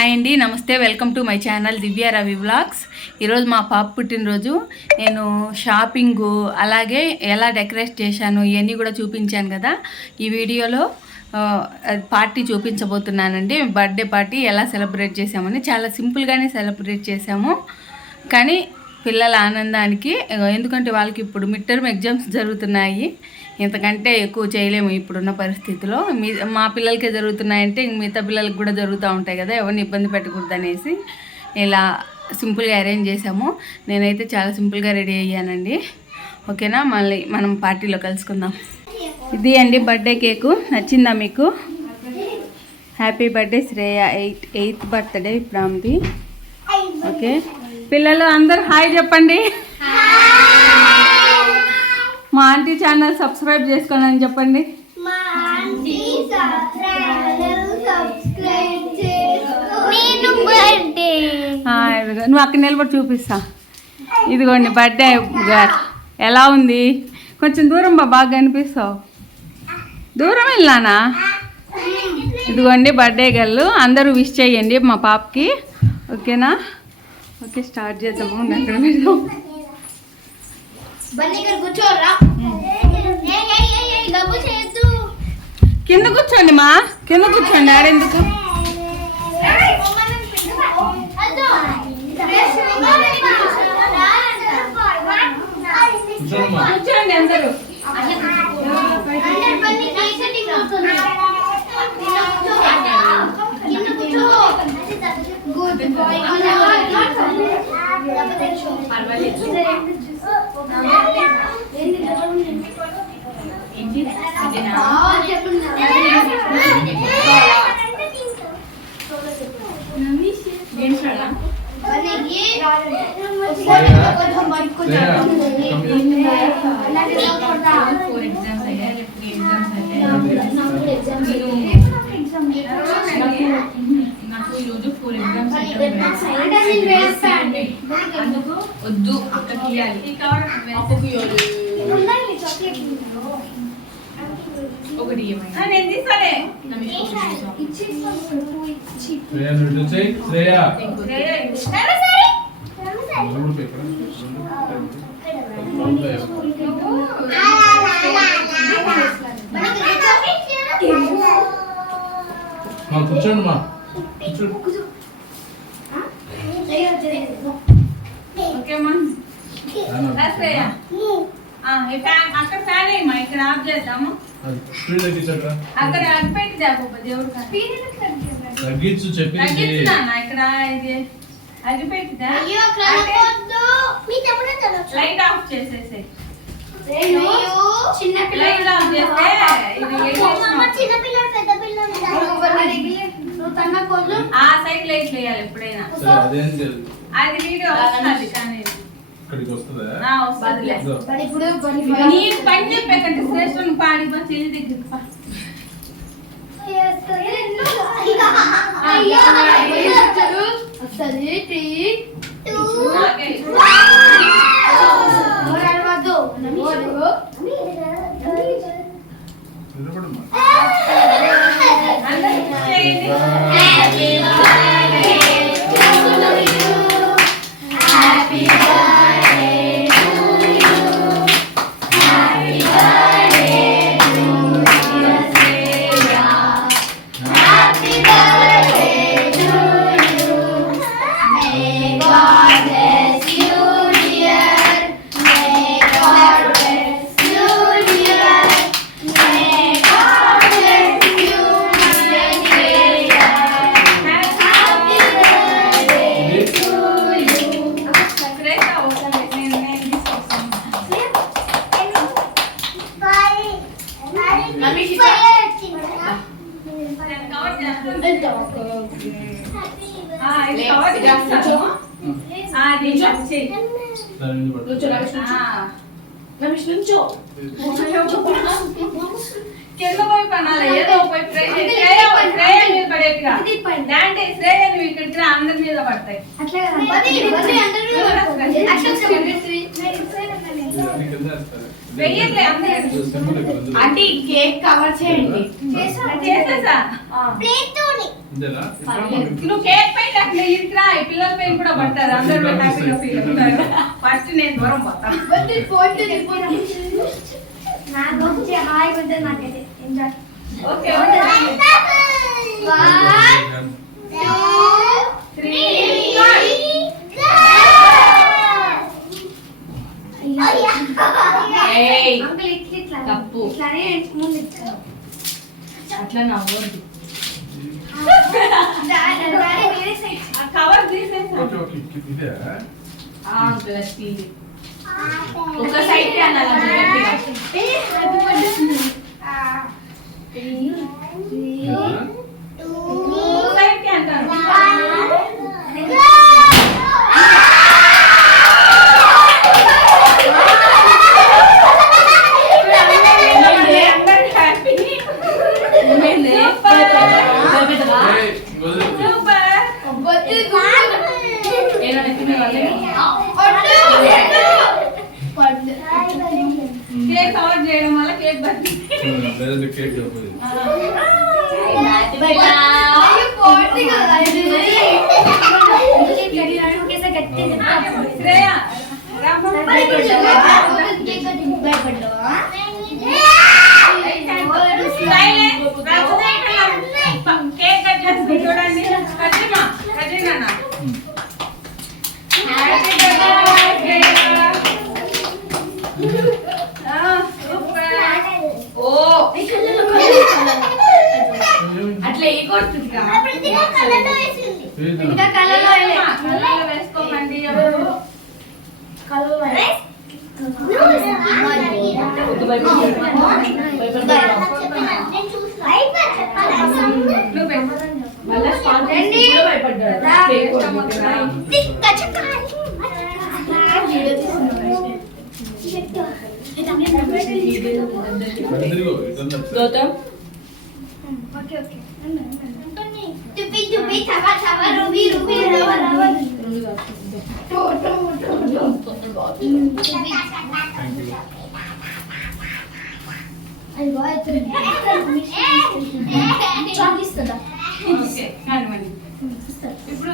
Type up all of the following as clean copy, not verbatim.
Hi అండి, నమస్తే. Welcome to my channel Divya Ravi vlogs. ఈరోజు మా పాప పుట్టినరోజు. నేను షాపింగు అలాగే ఎలా డెకరేట్ చేశాను ఇవన్నీ కూడా చూపించాను కదా. ఈ వీడియోలో పార్టీ చూపించబోతున్నానండి. బర్త్డే పార్టీ ఎలా సెలబ్రేట్ చేసామని. చాలా సింపుల్గానే సెలబ్రేట్ చేసాము, కానీ పిల్లల ఆనందానికి, ఎందుకంటే వాళ్ళకి ఇప్పుడు మిడ్ టర్మ్ ఎగ్జామ్స్ జరుగుతున్నాయి. ఇంతకంటే ఎక్కువ చేయలేము ఇప్పుడున్న పరిస్థితిలో. మా పిల్లలకే జరుగుతున్నాయంటే మిగతా పిల్లలకి కూడా జరుగుతూ ఉంటాయి కదా, ఎవరిని ఇబ్బంది పెట్టకూడదు అనేసి ఇలా సింపుల్గా అరేంజ్ చేసాము. నేనైతే చాలా సింపుల్గా రెడీ అయ్యానండి. ఓకేనా, మళ్ళీ మనం పార్టీలో కలుసుకుందాం. ఇది అండి బర్త్డే కేకు. నచ్చిందా మీకు? Happy birthday Shreya. 8th birthday ఫ్రమ్ది. ఓకే పిల్లలు అందరు హాయ్ చెప్పండి. మా ఆంటీ ఛానల్ సబ్స్క్రైబ్ చేసుకోనని చెప్పండి. నువ్వు అక్కడ నిలబడి చూపిస్తా. ఇదిగోండి బర్త్డే గర్ల్ ఎలా ఉంది. కొంచెం దూరం బాగా కనిపిస్తావు. దూరం వెళ్ళానా? ఇదిగోండి బర్త్డే గర్ల్. అందరూ విష్ చేయండి మా పాపకి. ఓకేనా? ఓకే స్టార్ట్ చేద్దాము. అక్కడ పెడదాం. కింద కూర్చోండి మా, కింద కూర్చోండి. ఆడెందుకు? కూర్చోండి అందరూ. అందుకు వద్దు అక్కడికి ఒకటి నేను తీసానే. కూర్చోండి మా. ఓకేమా? అక్కడ ఫ్యాన్ అయ్యమా, ఇక్కడ ఆఫ్ చేద్దాము. అక్కడ అగ్గి పెట్టి దేవుడు తగ్గించు చెప్పి ఇక్కడ ఇది అగ్గి పెట్టిదా. లైట్ ఆఫ్ చేసేసి లైట్ ఆఫ్ చేస్తే ఆ సైడ్ లైట్ వేయాలి ఎప్పుడైనా. అది వీడియో వస్తుంది కానీ నీకు పని చెప్పాకంటే శ్రేష్ఠను పాడి చెల్లి దగ్గరికి కింద పోయి పనాలి. ఏదో పోయి పడేట్టుగా దాంటే శ్రేయ నువ్వు ఇక్కడికి రా, అందరి మీద పడతాయి. వెయ్యట్లే అంటే కేక్ కవర్ చేయండి. చేసేసా ఇంతేనా? నువ్వు కేక్ పైన అట్లా ఇరికిరా, ఈ పిల్లల పైన కూడా పడతారు, అందరూ హ్యాపీగా ఫీల్ అవుతారు. ఫస్ట్ నేను దూరం పోతాను. నాకు వచ్చే హాయ్ ఉంటే నాకైతే enjoy. Okay One, two, three, ఏయ్, అంకుల్ ఇట్లా తప్పు. ఇట్లానే ముందు ఇచ్చాను. అట్లా నవ్వద్దు. వేరే సైడ్ ఆ కవర్ తీసేసా. ఓకే, ఓకే, ఇదే. అంకుల్ తీసి ఒక సైడ్ అనాలి గట్టిగా. సైడ్ అంటారు. ఏయ్, వదిలేయ్. కేక్ కవర్ చేయడం వల్ల కేక్ బట్టి డైరెక్ట్ కేక్ చెప్పదు. శ్రేయ కేక్ కట్ చేస్తుంది చూడండి. కట్టిమా కట్టినా అట్లా ఏ కొడుతుంది ఇంకా కలలో వేసుకోకండి. ఇదిగో, ఇదంతా. గౌతమ్ ఓకే ఓకే టుపి టుపి చవా చవా రూబీ రూబీ రవ రవ టో టో Thank you. అది బాగుంది చాకిస్తదా ఓకే కానివ్వండి. ఇప్పుడు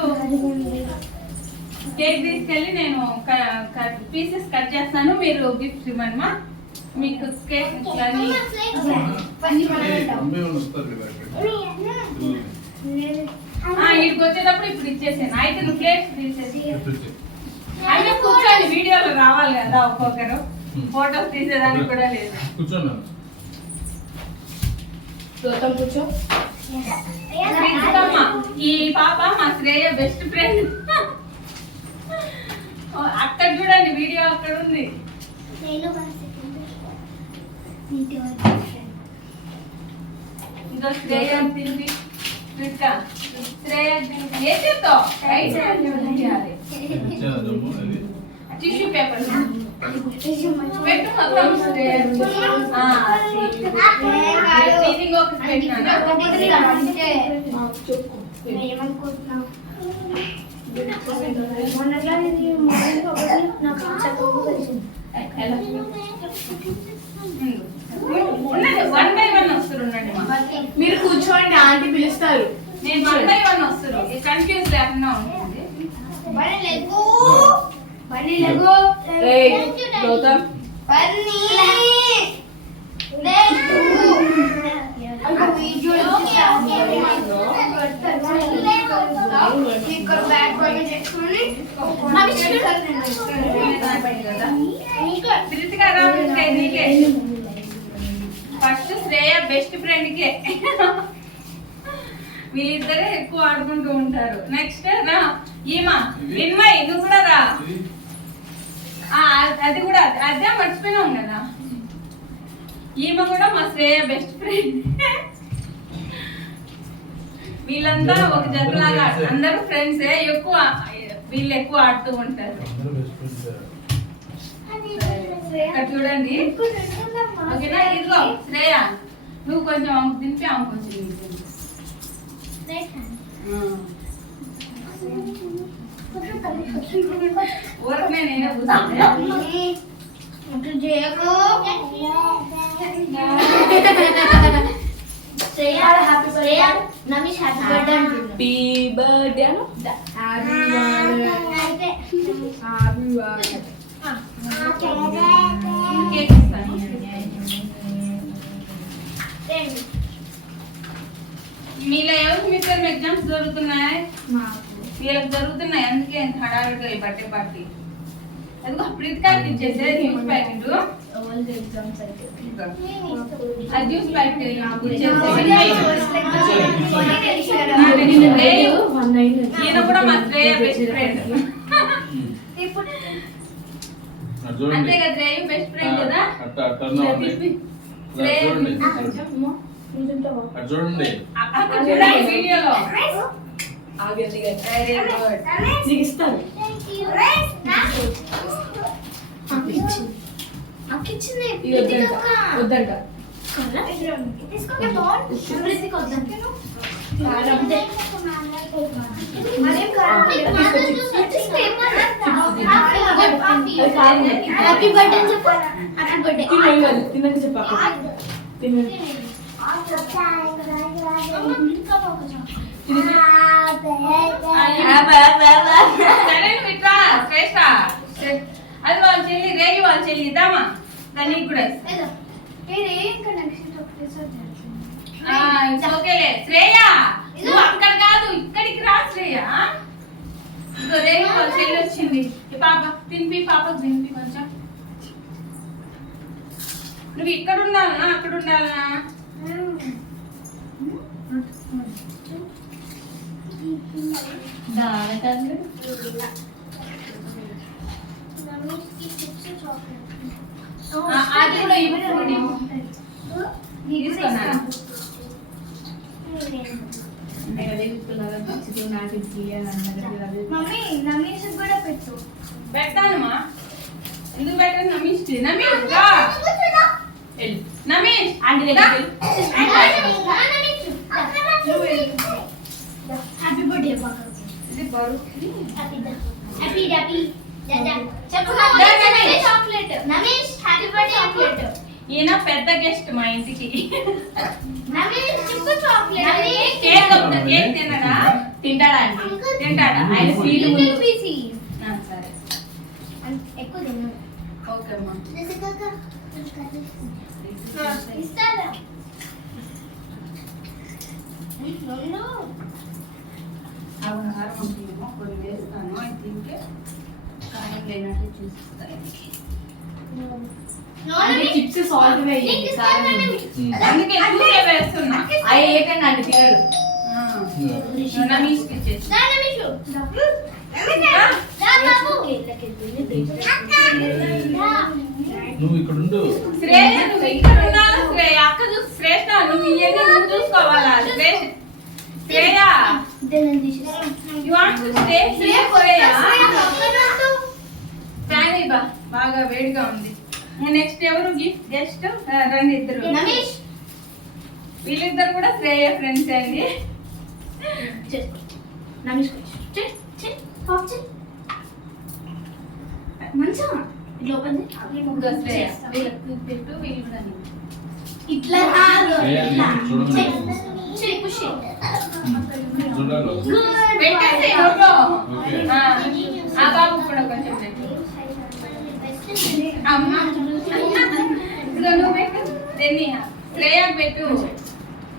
కేక్ తీసుకెళ్ళి నేను పీసెస్ కట్ చేస్తాను, మీరు గిఫ్ట్ ఇవ్వండి. మీకు కేక్ కానీ ఏయ్, అమ్మాయి వాళ్ళు వస్తారు కదా ఇక్కడ. ఇక్కడికి వచ్చేటప్పుడు ఇప్పుడు ఇచ్చేసాను. అయితే నువ్వు ప్లేట్స్ తీసేసి చెప్పేసి. అయితే కూర్చోండి, వీడియోలో రావాలి కదా ఒక్కొక్కరు, ఫోటోస్ తీసేదానికి కూడా లేదు. కూర్చోన్నాను. కూర్చో. ప్రిన్సిపమ్మ, ఈ పాప మా శ్రేయ బెస్ట్ ఫ్రెండ్. అక్కడ చూడండి వీడియో అక్కడ ఉంది. నేను ఇంకా శ్రేయ తింది. శ్రేయ ఏం చెప్తావు? రైట్ చేయాలి. ఇచ్చేదమ్ము అది. టిష్యూ పేపర్ పెట్టు మొత్తం శ్రేయ. టీచింగ్ ఒక పెట్టినాను. వన్ బై వన్ వస్తారు. ఉండండి మా. మీరు కూర్చోండి, ఆంటీ పిలుస్తారు. నేను వన్ బై వన్ వస్తారు, కన్ఫ్యూజ్ లేకుండా ఉంటుంది. ఏయ్, Gautam first Shreya best friend కే వీళ్ళిద్దరే ఎక్కువ ఆడుకుంటూ ఉంటారు. నెక్స్ట్ రా ఈమా విన్మయ్, నువ్వు కూడా రా. ఇది అది కూడా అదే మర్చిపోయినాం కదా. ఈమె కూడా మా శ్రేయ బెస్ట్ ఫ్రెండ్. వీళ్ళంతా ఒక జతలాగా అందరూ ఫ్రెండ్సే, ఎక్కువ వీళ్ళు ఎక్కువ ఆడుతూ ఉంటారు. అందరూ బెస్ట్ ఫ్రెండ్స్. ఇక్కడ చూడండి. ఓకేనా? ఇదిగో శ్రేయ, నువ్వు కొంచెం ఆమెకు తింపి ఆమె కొంచెం నీకు తింపి. ఊరకనే నేనే కూర్చుంటే Shreya happy Shreya Namish happy birthday అంటున్నా. హ్యాపీ బర్త్డే అను హ్యాపీ బర్త్డే అయితే హ్యాపీ బర్త్డే కేక్ ఇస్తాను. రండి. మీలో ఎవరికి మిడ్ ఎగ్జామ్స్ జరుగుతున్నాయి? మాకు వీళ్ళకి జరుగుతున్నాయి, అందుకే ఇంత హడావిడిగా ఈ బర్త్డే పార్టీ. అదిగో ప్రీతికాకి ఇచ్చేసే జ్యూస్ ప్యాకెట్. ఓల్డ్ ఎగ్జామ్స్ అయితే ఆ జ్యూస్ ప్యాకెట్ నాకు ఇచ్చేసే. ఈయన కూడా మా శ్రేయ బెస్ట్ ఫ్రెండ్. అది చూడండి. అంతే కదా, శ్రేయ బెస్ట్ ఫ్రెండ్ కదా. అట్ట అట్టన్నా ఉంది. అది చూడండి. అది చూడండి. అక్కడ చూడండి వీడియోలో. ఆగండి వెరీ గుడ్. నీకు ఇస్తాను అక్కిచ్చింది ఇది వద్దంట తీసుకుంటే బాగుంది. అభివృద్ధికి వద్దంటే హ్యాపీ బర్త్డే చెప్పు. హ్యాపీ బర్త్డే తిన్నాక చెప్పాక తినండి సరే నువ్వు ఇట్రా శ్రేష్ట. అది వాళ్ళ చెల్లి, రేగి వాళ్ళ చెల్లి. ఇద్దామా దానికి కూడా ఇస్తా. ఓకేలే శ్రేయ, నువ్వు అక్కడ కాదు ఇక్కడికి రా శ్రేయ. ఇదిగో రేగి వాళ్ళ చెల్లి వచ్చింది. ఈ పాప తినిపి, పాపకు తినిపి కొంచెం. నువ్వు ఇక్కడ ఉండాలనా అక్కడ ఉండాలనా? అది కూడా ఇవ్వండి. తీసుకున్నా మమ్మీ నమీష్ కూడా పెట్టు. పెడతానమ్మా. ఎందుకు పెట్టాను? నమీష్ నమీష్ రా. వెళ్ళు. నమీష్ ఆంటీ దగ్గరికి వెళ్ళు. హ్యాపీ బర్త్డే ఇది బరువు. హ్యాపీ హ్యాపీ చెప్పు. Chocolate Namish happy birthday chocolate. ఈయన పెద్ద గెస్ట్ మా ఇంటికి. నమీష్ చెప్పు చాక్లెట్. కేక్ వద్దా? కేక్ తినడా? తింటాడా అండి తింటాడా? ఆయన స్వీట్ సరే ఎక్కువ తిన్నాను. ఓకే అమ్మా. ఇస్తారా అవును, కారం ఉంటుందేమో కొన్ని వేస్తాను. ఐ థింక్ కారం లేనట్టు చూపిస్తాను. చిప్స్ సాల్ట్ వేయి అందుకే చూసే వేస్తున్నా. అవి ఏకండి అండి తినడు నమీష్కి ఇచ్చేసి. నువ్వు ఇక్కడ ఉండు. శ్రేయ నువ్వు ఇక్కడ ఉన్నావు. శ్రేయ అక్క చూసి శ్రేష్ట నువ్వు ఇవన్నీ నువ్వు చూసుకోవాలా? Shreya you want to stay here Shreya. Fan ఇవ్వ, బాగా వేడిగా ఉంది. నెక్స్ట్ ఎవరు గెస్ట్? రండి ఇద్దరు. నమీష్ వీళ్ళిద్దరు కూడా శ్రేయ ఫ్రెండ్స్ అండి. నమీష్ మంచిగా లోపల ఇంకో శ్రేయ. వీళ్ళకి పెట్టు, వీళ్ళు కూడా నీకు. ఇట్లా కాదు ఇట్లా చూడండి. చెయ్ పుష్ చూడాలి. పెట్టేసి నోట్లో. ఓకే. ఆ బాబు కూడా కొంచెం పెట్టు. అమ్మ ఇదిగో నువ్వు పెట్టు. దేన్ని శ్రేయకు పెట్టు.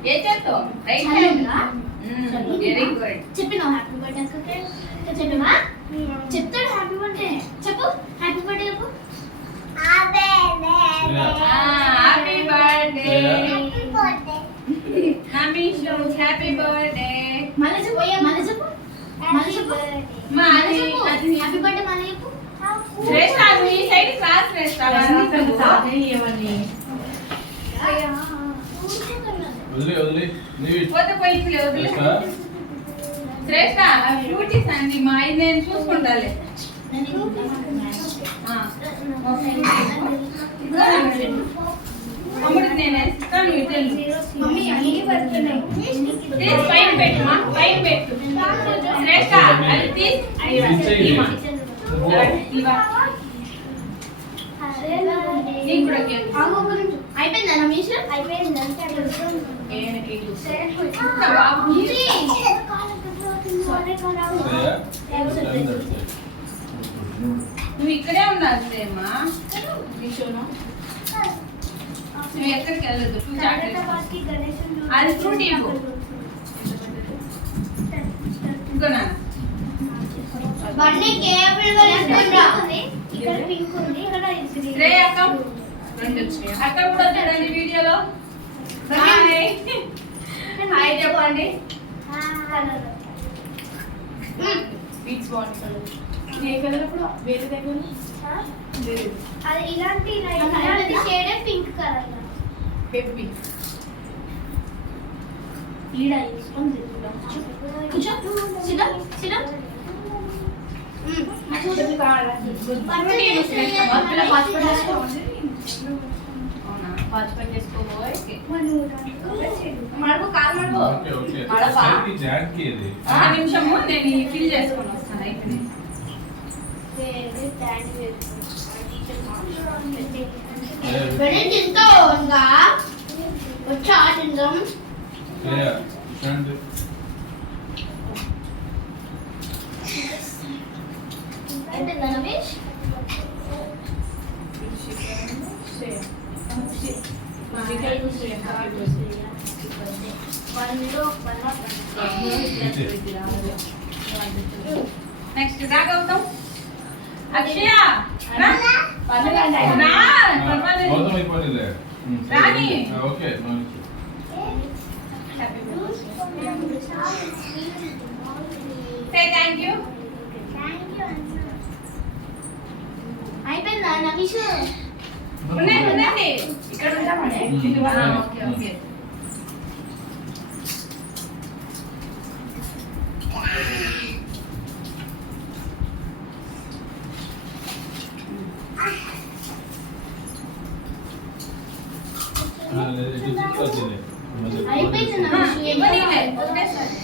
ఏ చేస్తావు? Right hand. Very good. చెప్పినా హ్యాపీ బర్త్డే చెప్పినా చెప్తాడు హ్యాపీ బర్త్డే చెప్పు హ్యాపీ బర్త్డే చెప్పు హ్యాపీ బర్త్డే నమీష్, హ్యాపీ బర్త్డే. మళ్ళీ చెప్పు మళ్ళీ చెప్పు మళ్ళీ చెప్పు మా అది హ్యాపీ బర్త్డే మళ్ళీ చెప్పు శ్రేష్ట నువ్వు ఈ సైడ్ క్లాస్ శ్రేష్ట. ఏమని వదిలి వదిలి నీవి పోతే పోయి వదిలే. శ్రేష్ట డ్యూటీస్ అండి మా ఇది నేను చూసుకుంటాలే. అమ్ముడికి నేను ఇస్తాను. మమ్మీ అన్ని పడుతున్నాయి తీసి పైన పెట్టుమా, పైన పెట్టు. శ్రేష్ట అది తీసి ఇవ్వ. నీకు కూడా కేక్ అయిపోయిందా రమేష్? అయిపోయింది అంటే అక్కడ నువ్వు ఇక్కడే ఉండాల్సిందేమ్మా. నువ్వు ఎక్కడికి వెళ్ళదు. అది ఫ్రూట్ ఇవ్వు. ఇంకోనా బండి కేబుల్ ఉంది. ఇక్కడ పింక్ ఉంది, ఇక్కడ రే అక్క అక్క కూడా చూడండి వీడియోలో. హాయ్ హాయ్ చెప్పండి. బీచ్ బాగుంటుంది. ఏ కలర్ అప్పుడు వేరే దగ్గర అది ఇలాంటి ఇలాంటి షేడ్ పింక్ కలర్ పెప్పి ఈడ తీసుకొని తిరుగుతాం. కూర్చో సిద్ధం సిద్ధం. ఓకే ఓకే జాకి జాకి ఇది ఒక నిమిషము నేను ఫిల్ చేసుకొని వస్తాను. అయిపోయింది. తింటావు ఇంకా వచ్చా తిందాం. శ్రేయ చూడండి అంటే రమేష్ నెక్స్ట్ రాగవుతాం. అక్షయ రా. రా, పర్వాలేదు. గౌతమ్ అయిపోయిందిలే రాని. Okay say thank you. అయిపోయిందా నమీష్? ఉన్నాయి ఉందండి. ఇక్కడ ఉంటామండి. Okay okay. అయిపోయింది ఆ, నమీష్. ఇవ్వనీలే, వదిలేసాను.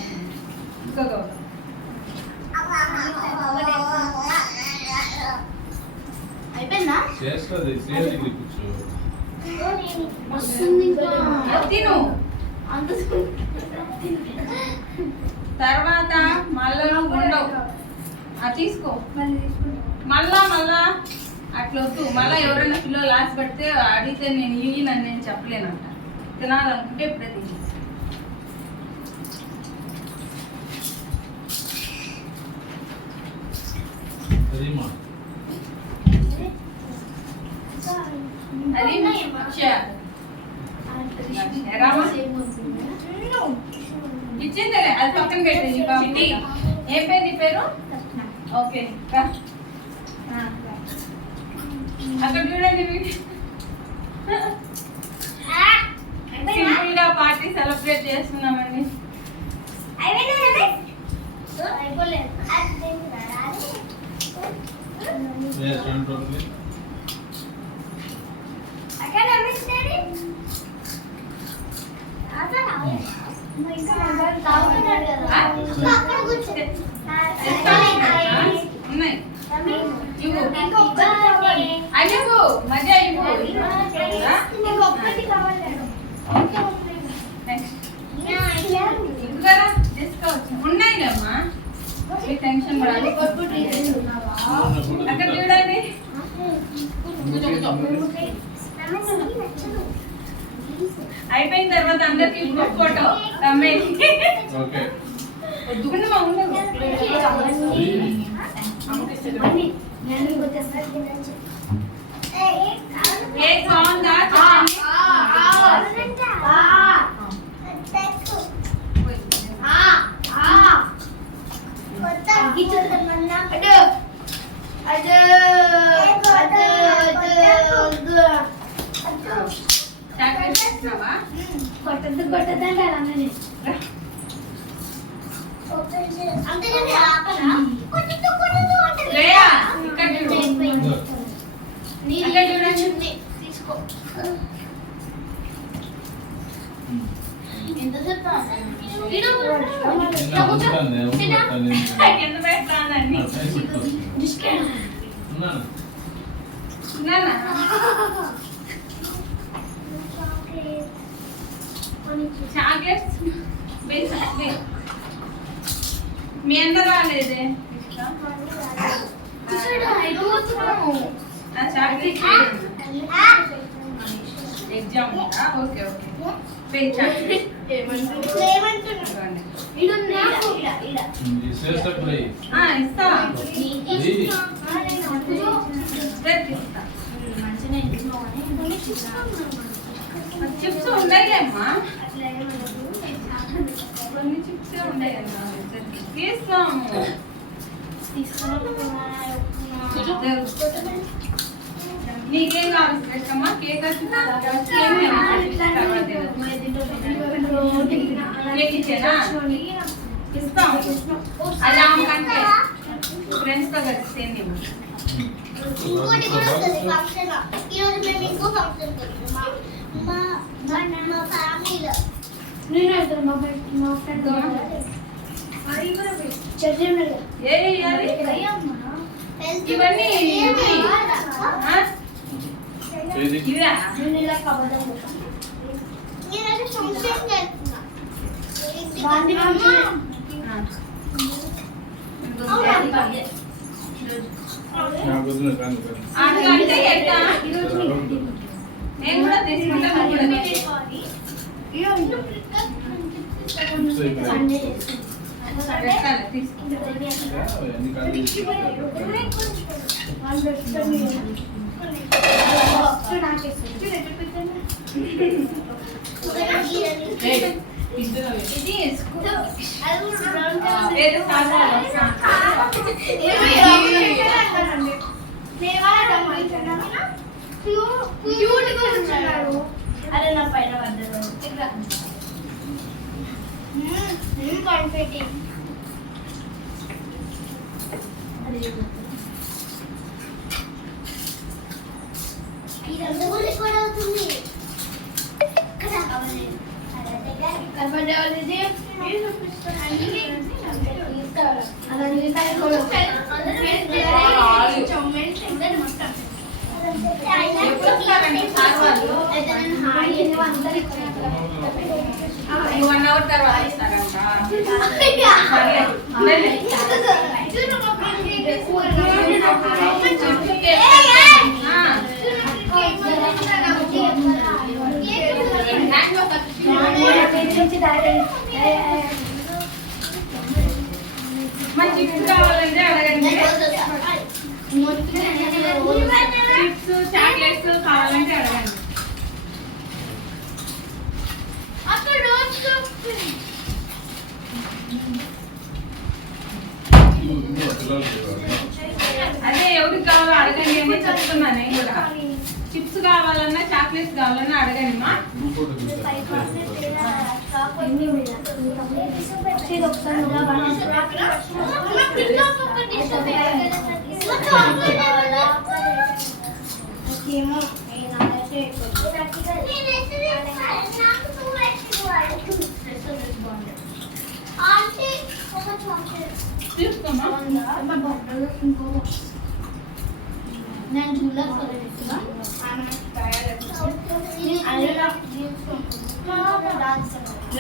ఇంకో గౌతమ్. అయిపోయిందా? చేస్తుంది శ్రేయ దగ్గర కూర్చో వస్తుంది ఇంకా. అది తిను. అంత తర్వాత మళ్ళా నువ్వు ఉండవు. అది తీసుకో. మళ్ళా అట్లా వద్దు. మళ్ళా ఎవరైనా పిల్లలు లాస్ట్ పెడితే అడిగితే నేను ఇయ్యనని నేను చెప్పలేనంట. తినాలనుకుంటే ఇప్పుడే తినేసి. సరేమా అది అక్షయ. రామా ఇచ్చిందిలే, అది పక్కన పెట్టింది. బాబుకి ఏం పేరు నీ పేరు? ఓకే రా. అక్కడ చూడండి వీడియో. సింపుల్ గా పార్టీ సెలబ్రేట్ చేస్తున్నామండి. అయిపోలేదు. శ్రేయ చూడండి అక్కడ నమస్తే ఇంకా మొబైల్ తాగుతున్నాడు కదా. అక్కడ కూర్చో. ఉన్నాయి. ఇవ్వు. ఇంకొకటి అయ్యవు మజా ఇవ్వు. ఇంకొకటి కావాలి. నెక్స్ట్ ఇంకా తీసుకోవచ్చు. ఉన్నాయిలేమ్మా, మీ టెన్షన్ పడాలి. అక్కడ చూడండి. అయిపోయిన తర్వాత అందరికి గ్రూప్ ఫోటో రమేష్. ఓకే వద్దుకున్నా ఉండదు. కేక్ బాగుందా చెప్పండి. చాక్లెట్ చేస్తున్నావా? కొట్టద్దు కొట్టద్దంటే అలానే అంతేగాని ఆపనా? కొట్టద్దు కొట్టద్దు అంటే శ్రేయా, ఇక్కడ చూడు. నీళ్ళు చూడండి తీసుకో. ఎంతసేపు కింద పెడతానండి. ఉన్నాను ఉన్నానా? చాక్లెట్స్ మీ అందరూ రాలేదే చాక్లెట్ ఎగ్జామ్ ఉందా? ఓకే ఓకే పే చాక్లెట్ చేసేటప్పుడు ఇస్తా చిప్స్ ఉన్నాయమ్మా కొన్ని చిప్స్ ఉన్నాయమ్మా తీసుకోము నీకేం కావాలి పెట్టమ్మా కేక్ కేక్ ఇచ్చేనా ఇస్తాం అది ఆమెకంటే ఫ్రెండ్స్తో కలిసి తింది ఇంకోటి కూడా వస్తుంది ఫంక్షన్ ఈరోజు మేము ఇంకో ఫంక్షన్ మా ఫ్యామిలీలో నేను వెళ్తాను మా ఫ్రెండ్ ఏ ఇవ్వాలి ఇవన్నీ ఇవా నేను ఇలా కబడ్డీ నేనైతే ఫంక్షన్ చేస్తున్నా బాండి అంటే ఎట్లా నేను కూడా తీసుకుంటాను కూడా అరే నా పైన పడ్డారు కాన్ఫిడెంట్ ఇదంతా కూడా రికార్డ్ అవుతుంది ఈ 1 అవర్ తర్వాత ఇస్తారంట మరి చిప్స్ కావాలంటే అడగండి చిప్స్ చాక్లెట్స్ కావాలంటే అడగండి అదే ఎవరికి కావాలో అడగండి అని చెప్తున్నాను నేను కూడా చిప్స్ కావాలన్నా చాక్లెట్స్ కావాలన్నా అడగండి మా తీసుకోమా నేను జూలా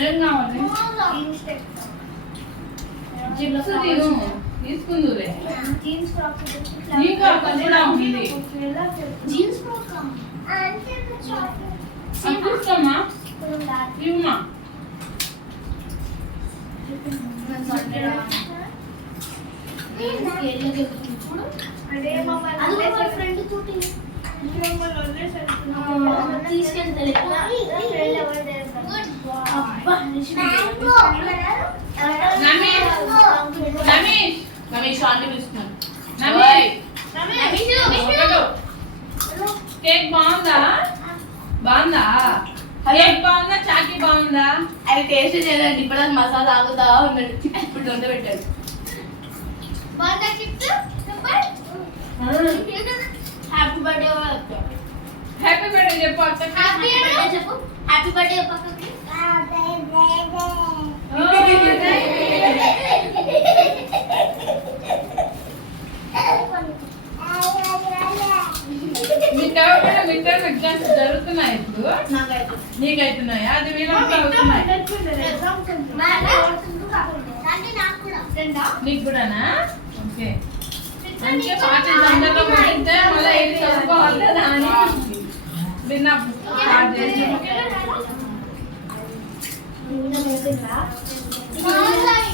ఏం కావాలి చిప్స్ తీసుకుందులే నీకు అక్కడ కూడా ఉంది తీసుకోమ్మా ఇవ్వమా కేక్ బాగుందా బాగుందా కేక్ బాగుందా చాకీ బాగుందా అది టేస్ట్ చేయలేదు ఇప్పుడు మసాలా ఆగుతా ఉన్నాడు ఇప్పుడు దొంగ పెట్టాడు హ్యాపీ బర్త్డే హ్యాపీ బర్త్డే చెప్పు అక్క హ్యాపీ బర్త్డే చెప్పు హ్యాపీ బర్త్డే పక్కకి మిఠాయి ఎగ్జామ్స్ జరుగుతున్నాయి ఇప్పుడు నీకు అవుతున్నాయా అది వీళ్ళకి అవుతున్నాయి నీకు కూడానా ఓకే అందుకే పాట అందరిలో పడితే మళ్ళీ ఏది చదువుకోవాలి కదా అని విన్నప్పుడు స్టార్ట్ చేసి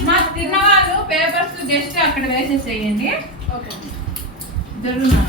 మాకు తిన్న వాళ్ళు పేపర్స్ జస్ట్ అక్కడ వేసేసేయండి ఓకే జరుగునా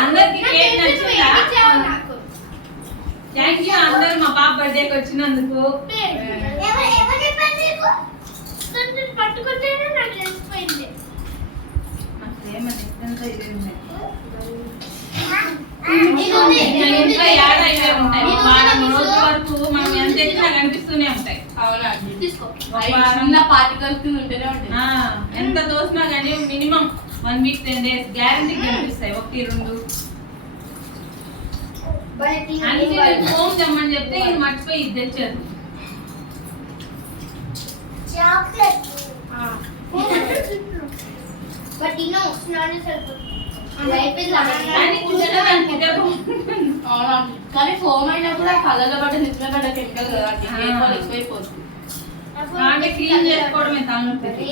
అందరికి కేక్ నచ్చిందా థ్యాంక్ యూ అందరు మా పాప బర్త్డేకి వచ్చినందుకు పట్టుకుంటేనే నాకు తెలిసిపోయింది. ఇంకా యాడ్ అయ్యే ఉంటాయి ఒక వారం రోజుల వరకు మనం ఎంత తెచ్చినా కనిపిస్తూనే ఉంటాయి అవునండి తీసుకో. చిన్న పార్టికల్స్ ఉంటేనే ఉంటాయి ఎంత దోసినా కానీ మినిమం 1 వీక్ 10 days గ్యారంటీ కనిపిస్తాయి 1 2 అన్ని ఫోన్ తెమ్మని చెప్తే ఇది మర్చిపోయి ఇది తెచ్చారు చాక్లెట్ బట్ ఇనో స్నానం సరిపోతుంది. కానీ చూడడానికి ఇదే బాగుంటుంది. అవునండి కానీ ఫోమ్ అయినా కూడా కళ్ళలో పడ్డ నిద్ర పడ్డ కెమికల్ కదా ఎక్కువైపోతుంది అంటే క్లీన్ చేసుకోవడమే తలనొప్పి ఇది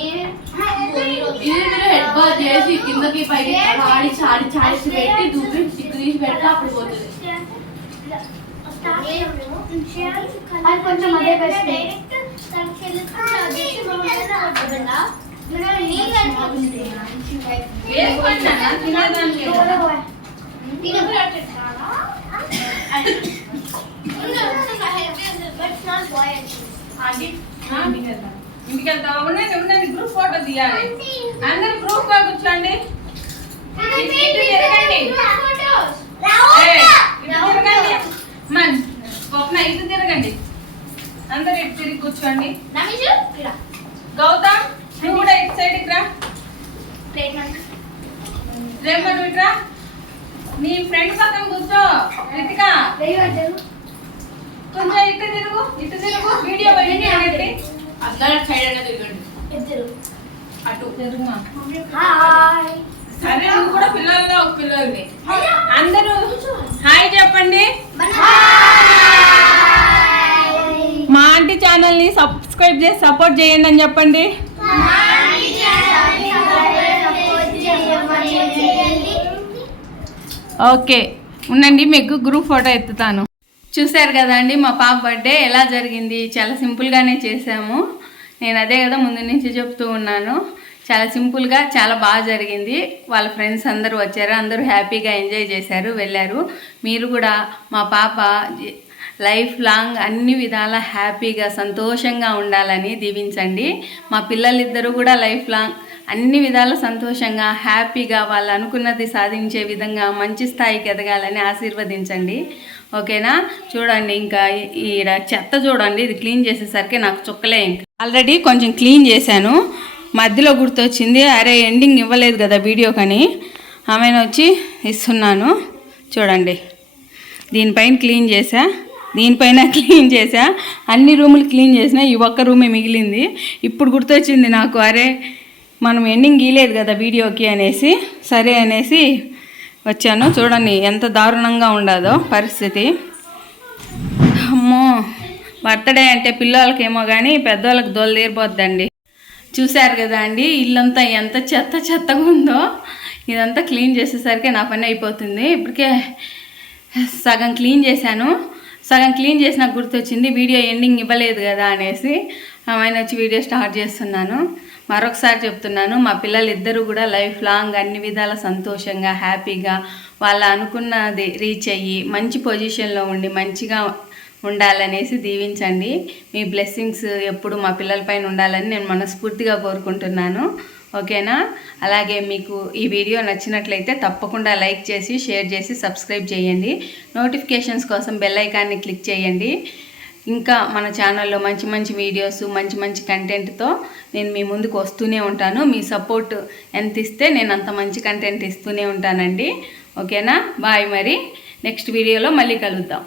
మీరు హెడ్ బాత్ చేసి కిందకి పైకి చాడి చాడి చాడి పెట్టి దుబ్బి చిక్కు తీసి పెడితే అప్పుడు పోతుంది. అది కొంచెం అదే బెస్ట్. వేసుకోండి నాన్న, తినేదానికి ఇంటికి వెళ్తావా ఉండండి ఉండండి గ్రూప్ ఫోటో తీయాలి అందరు గ్రూప్ గా కూర్చోండి ఇటు తిరగండి ఇటు తిరగండి మన స్వప్న ఇటు తిరగండి అందరు ఇటు తిరిగి కూర్చోండి గౌతమ్ నువ్వు కూడా ఇటు సైడ్కి రా రేమను ఇట్రా నీ ఫ్రెండ్ పక్కన కూర్చో రితిక కొంచెం ఇటు తిరుగు వీడియో బయట అందరూ సైడ్ అయినా తిరగండి అటు తిరుగుమా సరే నువ్వు కూడా పిల్లల్లో ఒక పిల్లల్ని అందరూ హాయ్ చెప్పండి మా ఆంటీ ఛానల్ని సబ్స్క్రైబ్ చేసి సపోర్ట్ చేయండి అని చెప్పండి ఓకే ఉండండి మీకు గ్రూప్ ఫోటో ఎత్తుతాను చూశారు కదండి మా పాప బర్త్డే ఎలా జరిగింది చాలా సింపుల్గానే చేసాము నేను అదే కదా ముందు నుంచి చెప్తూ ఉన్నాను చాలా సింపుల్గా చాలా బాగా జరిగింది వాళ్ళ ఫ్రెండ్స్ అందరూ వచ్చారు అందరూ హ్యాపీగా ఎంజాయ్ చేశారు వెళ్ళారు మీరు కూడా మా పాప లైఫ్ లాంగ్ అన్ని విధాల హ్యాపీగా సంతోషంగా ఉండాలని దీవించండి మా పిల్లలిద్దరూ కూడా లైఫ్ లాంగ్ అన్ని విధాల సంతోషంగా హ్యాపీగా వాళ్ళు అనుకున్నది సాధించే విధంగా మంచి స్థాయికి ఎదగాలని ఆశీర్వదించండి ఓకేనా చూడండి ఇంకా ఈడ చెత్త చూడండి ఇది క్లీన్ చేసేసరికి నాకు చుక్కలే ఇంకా ఆల్రెడీ కొంచెం క్లీన్ చేశాను మధ్యలో గుర్తొచ్చింది అరే ఎండింగ్ ఇవ్వలేదు కదా వీడియో కానీ ఆమెను వచ్చి ఇస్తున్నాను చూడండి దీనిపైన క్లీన్ చేసా అన్ని రూములు క్లీన్ చేసినా ఈ ఒక్క రూమే మిగిలింది ఇప్పుడు గుర్తొచ్చింది నాకు అరే మనం ఎండింగ్ గీయలేదు కదా వీడియోకి అనేసి సరే అనేసి వచ్చాను చూడండి ఎంత దారుణంగా ఉండదో పరిస్థితి అమ్మో బర్త్డే అంటే పిల్లలకేమో కానీ పెద్దవాళ్ళకి దోలు తీరిపోద్దండి చూశారు కదా అండి ఇల్లంతా ఎంత చెత్తగా ఉందో ఇదంతా క్లీన్ చేసేసరికి నా పని అయిపోతుంది ఇప్పటికే సగం క్లీన్ చేశాను సగం క్లీన్ చేసి నాకు గుర్తొచ్చింది వీడియో ఎండింగ్ ఇవ్వలేదు కదా అనేసి ఆయన వచ్చి వీడియో స్టార్ట్ చేస్తున్నాను మరొకసారి చెప్తున్నాను మా పిల్లలిద్దరూ కూడా లైఫ్ లాంగ్ అన్ని విధాల సంతోషంగా హ్యాపీగా వాళ్ళ అనుకున్నది రీచ్ అయ్యి మంచి పొజిషన్లో ఉండి మంచిగా ఉండాలనేసి దీవించండి మీ బ్లెస్సింగ్స్ ఎప్పుడు మా పిల్లలపైన ఉండాలని నేను మనస్ఫూర్తిగా కోరుకుంటున్నాను ఓకేనా అలాగే మీకు ఈ వీడియో నచ్చినట్లయితే తప్పకుండా లైక్ చేసి షేర్ చేసి సబ్స్క్రైబ్ చేయండి నోటిఫికేషన్స్ కోసం బెల్ ఐకాన్ని క్లిక్ చేయండి ఇంకా మన ఛానల్లో మంచి మంచి వీడియోస్ మంచి మంచి కంటెంట్తో నేను మీ ముందుకు వస్తూనే ఉంటాను. మీ సపోర్ట్ ఎంత ఇస్తే నేను అంత మంచి కంటెంట్ ఇస్తూనే ఉంటానండి. ఓకేనా? బాయ్. మరి నెక్స్ట్ వీడియోలో మళ్ళీ కలుద్దాం.